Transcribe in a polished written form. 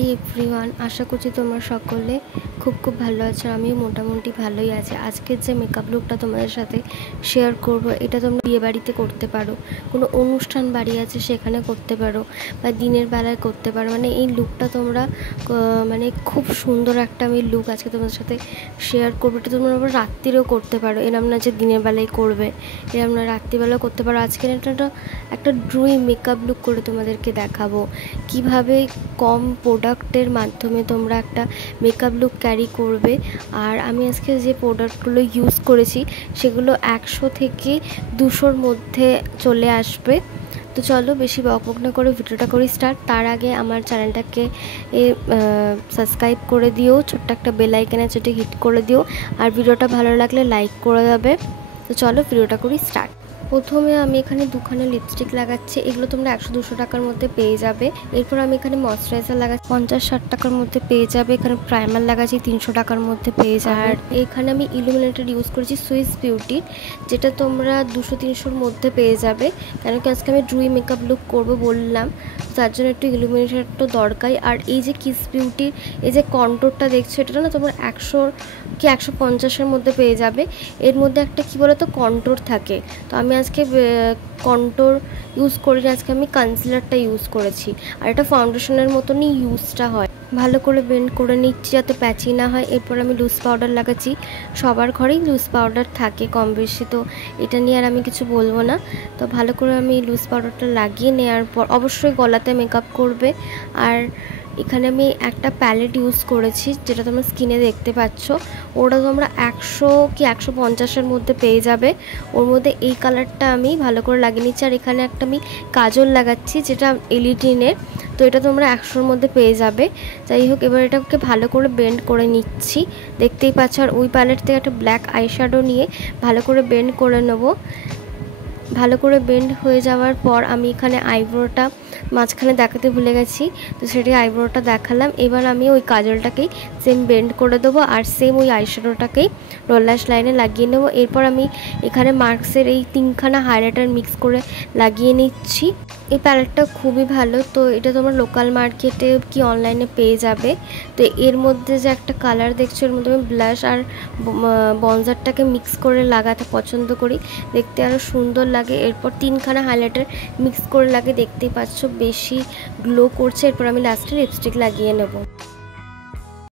Hi everyone, আশা করছি তোমরা সকলে খুব ভালো আছো। আমিও মোটামুটি ভালোই আছি। আজকের যে মেকআপ লুকটা তোমাদের সাথে শেয়ার করব, এটা তোমরা বিয়ে বাড়িতে করতে পারো, কোনো অনুষ্ঠান বাড়ি আছে সেখানে করতে পারো, বা দিনের বেলায় করতে পারো। মানে এই লুকটা তোমরা মানে খুব সুন্দর একটা আমি লুক আজকে তোমাদের সাথে শেয়ার করবো। এটা তোমরা আবার রাত্রিরেও করতে পারো, এরম না যে দিনের বেলায় করবে, এরম না রাত্রিবেলাও করতে পারো। আজকের একটা ড্রুই মেকআপ লুক করে তোমাদেরকে দেখাবো কিভাবে কম প্রোডাক্টের মাধ্যমে তোমরা একটা মেকআপ লুক ক্যারি করবে। আর আমি আজকে যে প্রোডাক্টগুলো ইউজ করেছি সেগুলো 100 থেকে 200-র মধ্যে চলে আসবে। তো চলো বেশি বকবক না করে ভিডিওটা করি স্টার্ট। তার আগে আমার চ্যানেলটাকে সাবস্ক্রাইব করে দিও, ছোট্ট একটা বেল আইকনে ছোটো হিট করে দিও, আর ভিডিওটা ভালো লাগলে লাইক করে দেবে। তো চলো ভিডিওটা করি স্টার্ট। প্রথমে আমি এখানে দুখানা লিপস্টিক লাগাচ্ছি, এগুলো তোমরা 100-200 টাকার মধ্যে পেয়ে যাবে। এরপর আমি এখানে ময়শ্চারাইজার লাগাচ্ছি 50-60 টাকার মধ্যে পেয়ে যাবে। এখানে প্রাইমার লাগাচ্ছি 300 টাকার মধ্যে পেয়ে যাবে। আর এখানে আমি ইলুমিনেটর ইউজ করেছি সুইস বিউটির, যেটা তোমরা 200-300-র মধ্যে পেয়ে যাবে। কেন কি আজকে আমি ড্রুই মেকআপ লুক করবো বললাম, তার জন্য একটু ইলুমিনেটর তো দরকারই। আর এই যে কিস বিউটির এই যে কন্ট্রোরটা দেখছো, এটা না তোমরা 100 কি 150-এর মধ্যে পেয়ে যাবে। এর মধ্যে একটা কি বলো তো কন্ট্রোর থাকে, তো আমি আজকে কন্ট্রোর ইউজ করি, আজকে আমি কনসিলারটা ইউজ করেছি। আর এটা ফাউন্ডেশনের মতনই ইউজটা হয়। ভালো করে ব্লেন্ড করে নিচ্ছি যাতে প্যাচি না হয়। এরপর আমি লুজ পাউডার লাগাচ্ছি। সবার ঘরেই লুজ পাউডার থাকে কম বেশি, তো এটা নিয়ে আর আমি কিছু বলবো না। তো ভালো করে আমি লুজ পাউডারটা লাগিয়ে নেওয়ার পর অবশ্যই গলাতে মেকআপ করবে। আর এখানে আমি একটা প্যালেট ইউজ করেছি, যেটা তোমরা স্কিনে দেখতে পাচ্ছ। ওটা তোমরা 100 কি 150-এর মধ্যে পেয়ে যাবে। ওর মধ্যে এই কালারটা আমি ভালো করে লাগিয়ে নিচ্ছি। আর এখানে একটা আমি কাজল লাগাচ্ছি, যেটা এলিটিনের, তো এটা তোমরা 100-র মধ্যে পেয়ে যাবে। যাই হোক, এবার এটাকে ভালো করে বেন্ড করে নিচ্ছি, দেখতেই পাচ্ছ। আর ওই প্যালেট থেকে একটা ব্ল্যাক আইশ্যাডো নিয়ে ভালো করে বেন্ড করে নেবো। ভালো করে বেন্ড হয়ে যাওয়ার পর আমি এখানে আইব্রোটা মাঝখানে দেখাতে ভুলে গেছি, তো সেটি আইব্রোটা দেখালাম। এবার আমি ওই কাজলটাকেই সেম বেন্ড করে দেবো, আর সেম ওই আইশ্যাডোটাকেই রোলাস লাইনে লাগিয়ে নেবো। এরপর আমি এখানে মার্কসের এই 3খানা হাইলাইটার মিক্স করে লাগিয়ে নিচ্ছি। এই প্যালেটটা খুবই ভালো, তো এটা তোমরা লোকাল মার্কেটে কি অনলাইনে পেয়ে যাবে। তো এর মধ্যে যে একটা কালার দেখছো, এর মধ্যে আমি ব্লাশ আর বনজারটাকে মিক্স করে লাগাতে পছন্দ করি, দেখতে আরও সুন্দর লাগে। এরপর 3খানা হাইলাইটার মিক্স করে লাগে, দেখতেই পাচ্ছ বেশি গ্লো করছে। এরপর আমি লাস্টে লিপস্টিক লাগিয়ে নেব।